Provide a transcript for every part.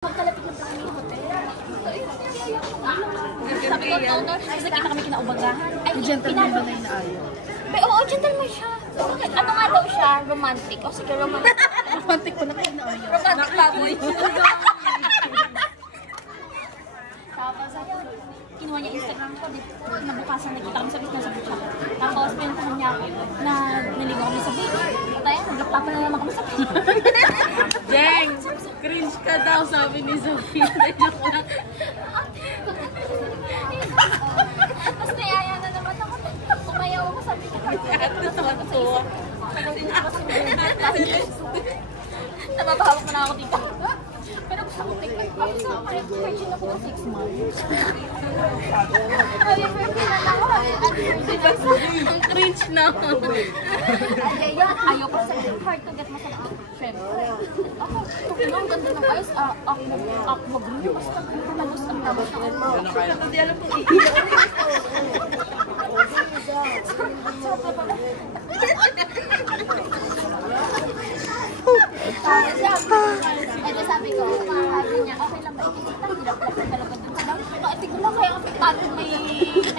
Magkalapit na kami yung hotel. Sabi ko, no, kasi nakita kami kinaubagahan. Ay, gentleman ba na inaayaw? Oo, gentleman siya. Ano nga daw siya? Romantic. O sige, romantic. Romantic ko na kayo inaayaw. Romantic baboy. Tapos, kinuha niya Instagram ko. Nabukasan, nakita kami sa business sa butsa. Tapos, pinuntahan niya ako na naligo kami sa beach. At ayun, naglaklapan na naman kami sa beach. Jeng! Cringe ka daw, sabi ni Sophie. Tapos niyaya na naman ako. Umayaw ako, sabi ko. Napapahawak mo na ako dito. Pero gusto ko take it. Ako sa virgin ako ng 6 months. Ay, virgin na lang ako. Ang cringe na. Ayaw ko sa hard to get masarap. Siyempre. Ako, ang ganda ng ice. Aqua blue. Basta kumalus ang tapos na ako. Hindi alam kung iiyak. Sabi ko, niya, okay lang ba ikikita? Hilap-lap ka lang ba dun sa lang? Tignan mo kaya apektado may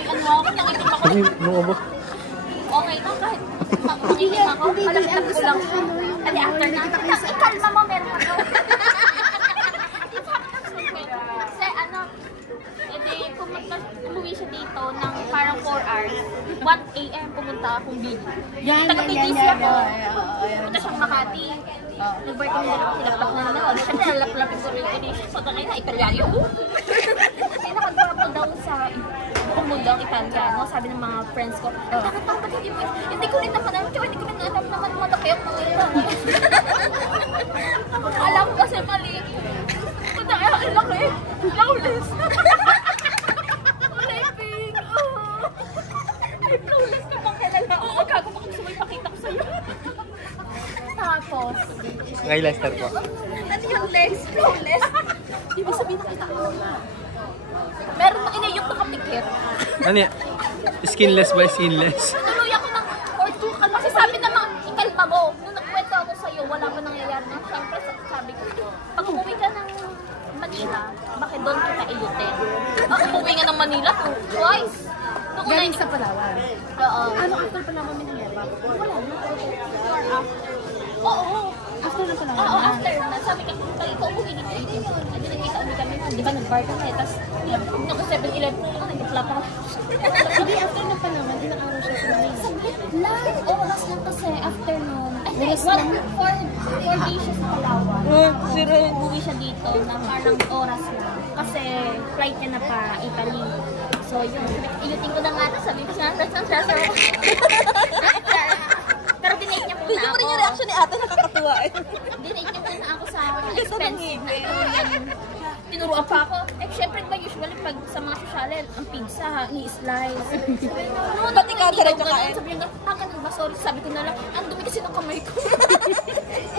ano ako, nangitim ako. Okay lang, kahit mangitim ako, malapit ko lang. Kasi after na, ikalma mo, meron ako. Kasi ano, umuwi siya dito ng parang 4 hours. 1 AM pumunta akong BG. Taga-BGC ako. Punta siyang Makati. Nag-birthday kami dalawa, silap-lap na naman. Siyempre, silap-lapin ko rin ko. So, takay na, Italiano. Kasi nakagwapo daw sa buong mundo ang Italiano. Sabi ng mga friends ko, takatang ba't hindi ko rin naman alam. Hindi ko rin alam naman malaki ang mga ito. Alam ko kasi mali. Ang laki. Flawless. Maliping. Ay, flawless ka pang kilala. Oo, gago baka gusto mo ipakita ko sa'yo. Tapos, Kay Lester po. ano yung legs? Flawless? Di ba sabihin nakita ko na? Meron na inayok na kapikit. Ano yan? Skinless ba? Skinless? Tinuloy ako ng or 2 ka. Kasi sabi naman, ikalma mo. Nung nagkwento ako sa'yo, wala pa nangyayari na. Siyempre, sabi ko, pag umuwi ka ng Manila, bakit doon kita iyutin? Umuwi nga ng Manila, twice. Galing sa Palawan. Oo. Ano after Palawan may nangyari? Wala na. Oo. After na Palawan? Oo, after na. Sabi ka, ikaw umuwi dito. Hindi nagkita ulit kami. Di ba nag-bar kami? Tapos, nung 7-11, nag-flap ako. Hindi, after na Palawan, ilang araw siya sa Saglit lang. Oras lang kasi after nun. Ay, hindi. 4 days siya sa Palawan. Umuwi siya dito na parang oras lang. Kasi flight niya na pa Italy. So, yun. Iyutin ko na nga. Sabi ko siya, pero dinate niya muna ako. Hindi mo rin yung reaction ni ate, nakakatuwa eh. Dinate niya muna ako sa expensive na tinuruan pa ako. Eh, syempre ba usually pag sa mga sosyalin, ang pizza, ni-slice. No, dati ka diretso kain. Sabi niya, ganun ba? Sorry, sabi ko na lang, ang dumi kasi ng kamay ko.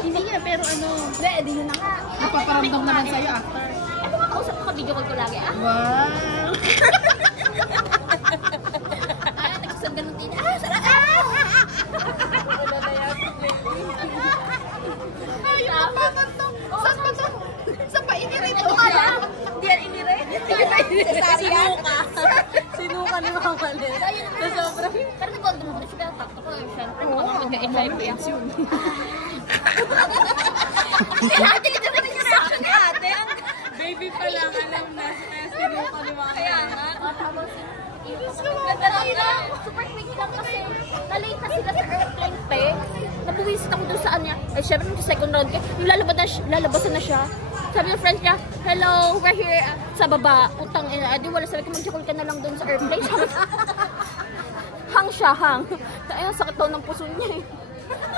Hindi nga, pero ano, Hindi yun na nga. napaparamdam naman sa'yo after. Ano nga kausap ko, video call ko lagi, ah? Wow! Nagsusag ganun din. Sarap! Saan ba ito? Saan ba inirin ito? Hindi yan inirin. Sinuka. Sinuka ni Mama Kalit. Sobrang. Pero nag-condom mo na siya. Takto ko. Siyempre, mag-enjoy pa yun. Ate, ito na rin yung reaction ni ate. Baby pa lang, alam na. Sinuka ni Mama Kaya nga. Tapos, ganda lang. Super quick lang kasi nalate na sila sa airplane pe. Nabuwisit ako doon saan niya. Ay, syempre, sa second round kayo. Yung lalabasan na siya. Sabi ng friends niya, hello, we're here sa baba. Utang ina. Di wala, sabi ko, mag-jokol ka na lang doon sa airplane. Hang siya, hang. Ayun, sakit daw ng puso niya eh.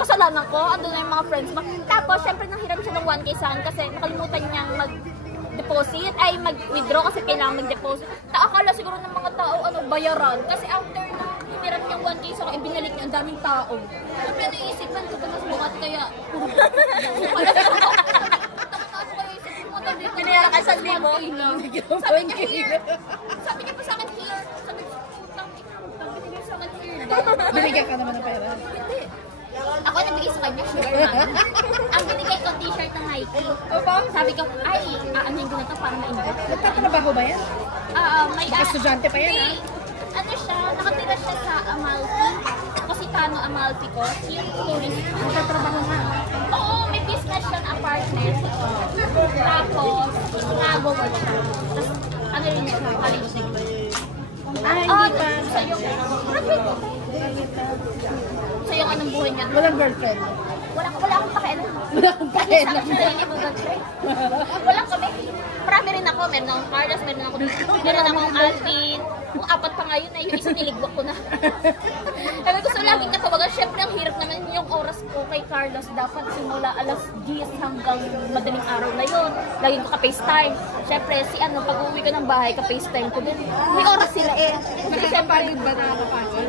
Kasalanan ko, andun na yung mga friends mo. Tapos, syempre, nanghiram siya ng 1K sa akin kasi nakalimutan niyang mag-deposit. Ay, mag-withdraw kasi kailangan mag-deposit. Akala siguro ng mga tao, bayaran. Kasi after na hiniram niyang 1K sa akin, binalik niya ang daming tao. Siyempre, naisipan ko mas bukat kaya. Kaya ka sa libo. Sabi niya pa sa akin here. Sabi niya sa akin here. Binigyan ka naman ng pera. Hindi. Ako nabigay sa kanya, sugar mama. Ang binigay ko, t-shirt ng Nike. Sabi ko, ay, aanin ko na ito para ma-invite. Nagtatrabaho ba yan? May Estudyante pa yan, may, ano siya, nakatira siya sa Amalfi. Positano Amalfi ko. Yung tourist. Nagtatrabaho nga. Oo, may business siya na partner. Tapos, nag-work siya. Tapos, ano rin siya, college degree. Hindi pa. Sa'yo, sa'yo anong buhay niya? Walang girlfriend. Wala akong pakialam. Wala akong pakialam. Sabi siya, hindi mo girlfriend. Wala kami. Marami rin ako. Meron akong Carlos, meron akong Alvin. Kung apat pa ngayon na yung isa niligwak ko na. Sabi ko sa laging katawagan, syempre ang hirap naman yung oras ko kay Carlos. Dapat simula alas 10 hanggang madaling araw na yun. Laging ko ka-FaceTime. Syempre, pag uwi ko ng bahay, ka-FaceTime ko din. May oras sila eh. Kasi syempre, ba nakakapagod?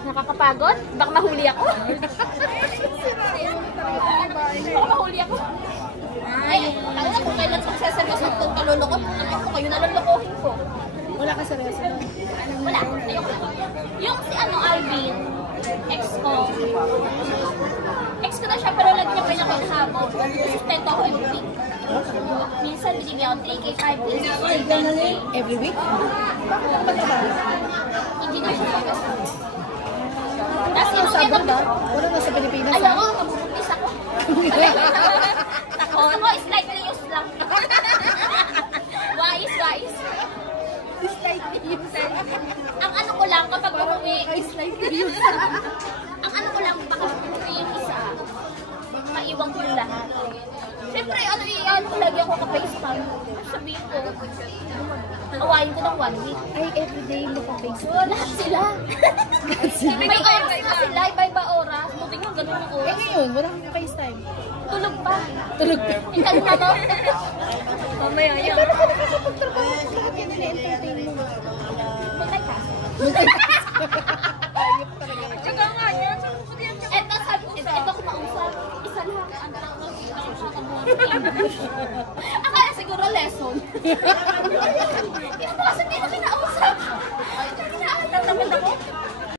nakakapagod? Baka mahuli ako. Baka mahuli ako. Ay, alam na kung kailan magsaseryoso itong kalulukot. Ano ko kayo nalulukohin ko? Wala ka seryoso doon. Wala. Ayoko. Yung si Alvin, ex ko na siya pero lagi niya pa rin ako inhabol. Sustento ako every week. Minsan binibigyan ako 3K, 5K, 6K. Every week? Bakit ang pagtrabaho? Engineer siya sa Quezon. Tapos yung Sabon ba? Wala na sa Pilipinas. Ayaw ko, mabubuntis ako. Ako, slightly used lang. Wise. Slightly used. Ang ano ko lang, kapag umuwi, Slightly used. ang ano ko lang, baka umuwi yung isa, maiwang ko yung lahat. Siyempre, ano ko lagi ako ka-FaceTime. Sabihin ko, awayin ko ng 1 week. Ay, everyday mo pa Facebook. Lahat sila. May oras na sila, iba-iba oras. Buti nga, ganun ang Eh oras. ngayon, wala kang FaceTime. Tulog pa. Tulog pa. Ikaw na mo. Mamaya yan. Pero kung nakakapagtrabaho ka, bakit yan nila-entertain mo? Butay ka. Ayop talaga. Tsaka nga yan. Eto, sabi ko, eto kumausap. Isa lang. Ano lang, nakikita ko siya English. Akala siguro lesson. Kasi hindi na kinausap. Nakakita naman ako.